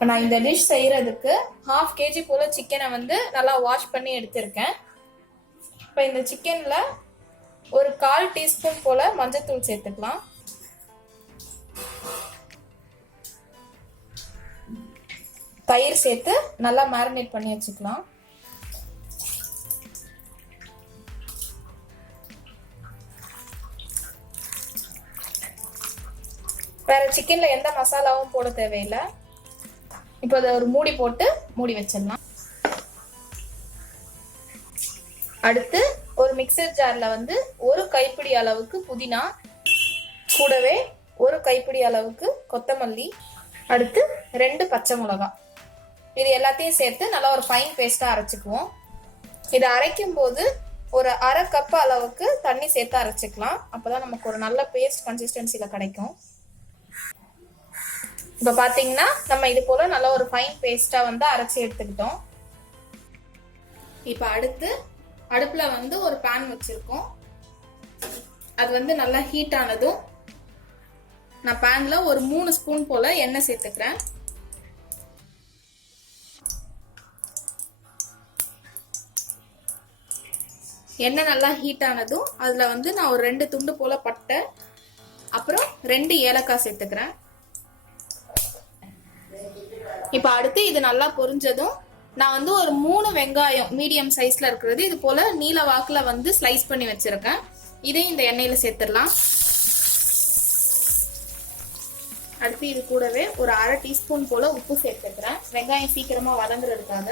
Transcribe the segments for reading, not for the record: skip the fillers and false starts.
இப்போ நான் இந்த டிஷ் செய்யறதுக்கு 1/2 kg போல சிக்கனை வந்து நல்லா வாஷ் பண்ணி எடுத்திருக்கேன். இப்போ இந்த சிக்கன்ல ஒரு 1/4 டீஸ்பூன் போல மஞ்சள்தூள் சேர்த்துக்கலாம். தயிர் சேர்த்து நல்லா மேரினேட் பண்ணி வச்சுக்கலாம். வேற சிக்கன்ல எந்த மசாலாவும் போட தேவையில்லை. இப்போ அதை ஒரு மூடி போட்டு மூடி வச்சிடலாம். அடுத்து ஒரு மிக்சர் ஜார்ல வந்து ஒரு கைப்பிடி அளவுக்கு புதினா, கூடவே ஒரு கைப்பிடி அளவுக்கு கொத்தமல்லி, அடுத்து 2 பச்சை மிளகாய், இது எல்லாத்தையும் சேர்த்து நல்லா ஒரு ஃபைன் பேஸ்டா அரைச்சிக்குவோம். இதை அரைக்கும் போது ஒரு 1/2 கப் அளவுக்கு தண்ணி சேர்த்து அரைச்சிக்கலாம். அப்பதான் நமக்கு ஒரு நல்ல பேஸ்ட் கன்சிஸ்டன்சில கிடைக்கும். இப்ப பாத்தீங்கன்னா நம்ம இது போல நல்ல ஒரு ஃபைன் பேஸ்டா வந்து அரைச்சி எடுத்துக்கிட்டோம். இப்ப அடுத்து அடுப்புல வந்து ஒரு பேன் வச்சிருக்கோம். அது வந்து நல்லா ஹீட் ஆனதும் நான் பேன்ல ஒரு 3 ஸ்பூன் போல எண்ணெய் சேர்த்துக்கிறேன். எண்ணெய் நல்லா ஹீட் ஆனதும் அதுல வந்து நான் ஒரு 2 துண்டு போல பட்டை, அப்புறம் 2 ஏலக்காய் சேர்த்துக்கிறேன். இப்ப அடுத்து இது நல்லா பொரிஞ்சதும் நான் வந்து ஒரு 3 வெங்காயம் மீடியம் சைஸ்ல இருக்கிறது இது போல நீல வாக்குல வந்து ஸ்லைஸ் பண்ணி வச்சிருக்கேன். இதையும் இந்த எண்ணெயில சேர்த்துடலாம். அடுத்து இது கூடவே ஒரு 1/2 டீஸ்பூன் போல உப்பு சேர்த்துக்கிறேன், வெங்காயம் சீக்கிரமா வதங்குறதுக்காக.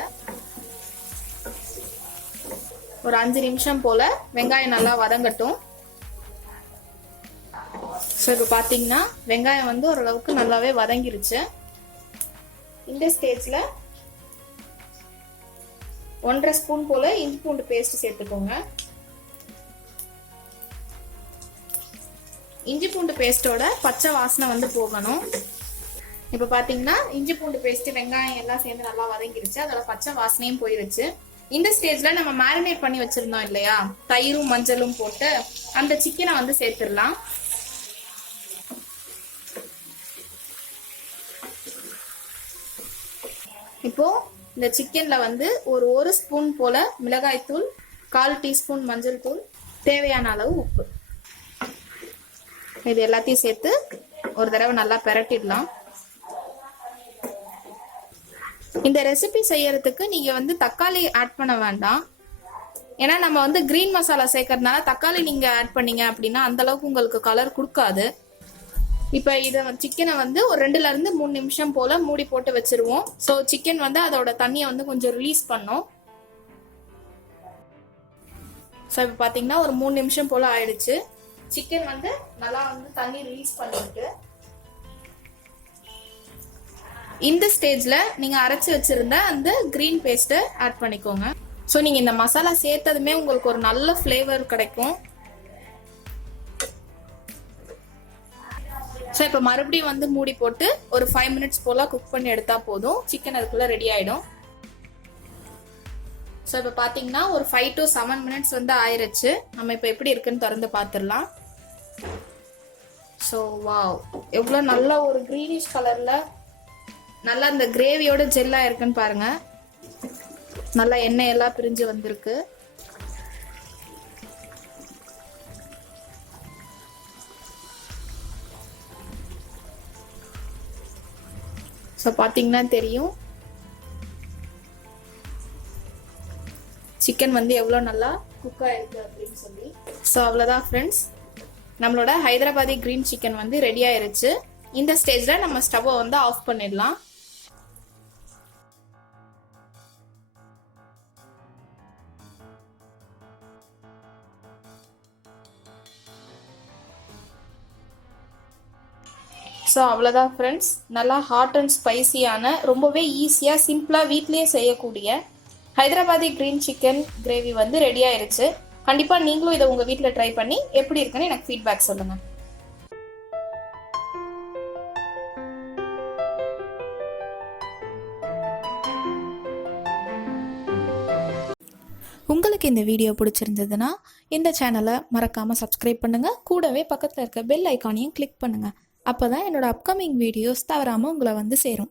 ஒரு 5 நிமிஷம் போல வெங்காயம் நல்லா வதங்கட்டும். ஸோ இப்போ பார்த்தீங்கன்னா வெங்காயம் வந்து ஓரளவுக்கு நல்லாவே வதங்கிருச்சு. இந்த ஸ்டேஜ்ல 1/2 ஸ்பூன் போல இஞ்சி பூண்டு பேஸ்ட் சேர்த்துக்கோங்க. இஞ்சி பூண்டு பேஸ்டோட பச்சை வாசனை வந்து போகணும். இப்ப பாத்தீங்கன்னா இஞ்சி பூண்டு பேஸ்ட் வெங்காயம் எல்லாம் சேர்ந்து நல்லா வதங்கிருச்சு, அதோட பச்சை வாசனையும் போயிருச்சு. இந்த ஸ்டேஜ்ல நம்ம மேரினேட் பண்ணி வச்சிருந்தோம் இல்லையா, தயிரும் மஞ்சளும் போட்டு அந்த சிக்கனை வந்து சேர்த்துடலாம். இப்போ இந்த சிக்கன்ல வந்து ஒரு ஸ்பூன் போல மிளகாய் தூள், 1/4 டீஸ்பூன் மஞ்சள் தூள், தேவையான அளவு உப்பு, இது எல்லாத்தையும் சேர்த்து ஒரு தடவை நல்லா பெரட்டிடலாம். இந்த ரெசிபி செய்யறதுக்கு நீங்க வந்து தக்காளி ஆட் பண்ண வேண்டாம். ஏன்னா நம்ம வந்து கிரீன் மசாலா சேர்க்கறதுனால தக்காளி நீங்க ஆட் பண்ணீங்க அப்படின்னா அந்த அளவுக்கு உங்களுக்கு கலர் கொடுக்காது. இப்ப இத சிக்கனை வந்து ஒரு 2ல இருந்து 3 நிமிஷம் போல மூடி போட்டு வச்சிருவோம். ஸோ சிக்கன் வந்து அதோட தண்ணியை வந்து கொஞ்சம் ரிலீஸ் பண்ணும். ஸோ இப்போ பாத்தீங்கன்னா ஒரு 3 நிமிஷம் போல ஆயிடுச்சு. சிக்கன் வந்து நல்லா வந்து தண்ணி ரிலீஸ் பண்ணிருக்கு. இந்த ஸ்டேஜ்ல நீங்க அரைச்சு வச்சிருந்த அந்த கிரீன் பேஸ்ட்டை ஆட் பண்ணிக்கோங்க. ஸோ நீங்க இந்த மசாலா சேர்த்ததுமே உங்களுக்கு ஒரு நல்ல ஃப்ளேவர் கிடைக்கும். ஸோ இப்போ மறுபடியும் வந்து மூடி போட்டு ஒரு 5 மினிட்ஸ் போல குக் பண்ணி எடுத்தா போதும், சிக்கன் அதுக்குள்ள ரெடி ஆயிடும். ஸோ இப்போ பார்த்தீங்கன்னா ஒரு 5 to 7 மினிட்ஸ் வந்து ஆயிருச்சு. நம்ம இப்போ எப்படி இருக்குன்னு திறந்து பார்த்துடலாம். ஸோ வாவ், எவ்வளோ நல்ல ஒரு கிரீனிஷ் கலர்ல நல்லா இந்த கிரேவியோட ஜெல்லா இருக்குன்னு பாருங்க. நல்லா எண்ணெய் எல்லாம் பிரிஞ்சு வந்திருக்கு. ஸோ பார்த்தீங்கன்னா தெரியும் சிக்கன் வந்து எவ்வளோ நல்லா குக் ஆயிருக்கு அப்படின்னு சொல்லி. ஸோ அவ்வளோதான் ஃப்ரெண்ட்ஸ், நம்மளோட ஹைதராபாதி கிரீன் சிக்கன் வந்து ரெடி ஆயிருச்சு. இந்த ஸ்டேஜ்ல நம்ம ஸ்டவ்வை வந்து ஆஃப் பண்ணிடலாம். ஸோ அவ்வளோதான் ஃப்ரெண்ட்ஸ், நல்லா ஹாட் அண்ட் ஸ்பைசியான ரொம்பவே ஈஸியாக சிம்பிளாக வீட்லேயே செய்யக்கூடிய ஹைதராபாதி கிரீன் சிக்கன் கிரேவி வந்து ரெடி ஆயிருச்சு. கண்டிப்பாக நீங்களும் இதை உங்கள் வீட்டில் ட்ரை பண்ணி எப்படி இருக்குன்னு எனக்கு ஃபீட்பேக் சொல்லுங்கள். உங்களுக்கு இந்த வீடியோ பிடிச்சிருந்ததுன்னா இந்த சேனலை மறக்காமல் சப்ஸ்கிரைப் பண்ணுங்கள். கூடவே பக்கத்தில் இருக்க பெல் ஐக்கானையும் கிளிக் பண்ணுங்கள். அப்போ தான் என்னோட அப்கமிங் வீடியோஸ் தவறாமல் உங்களை வந்து சேரும்.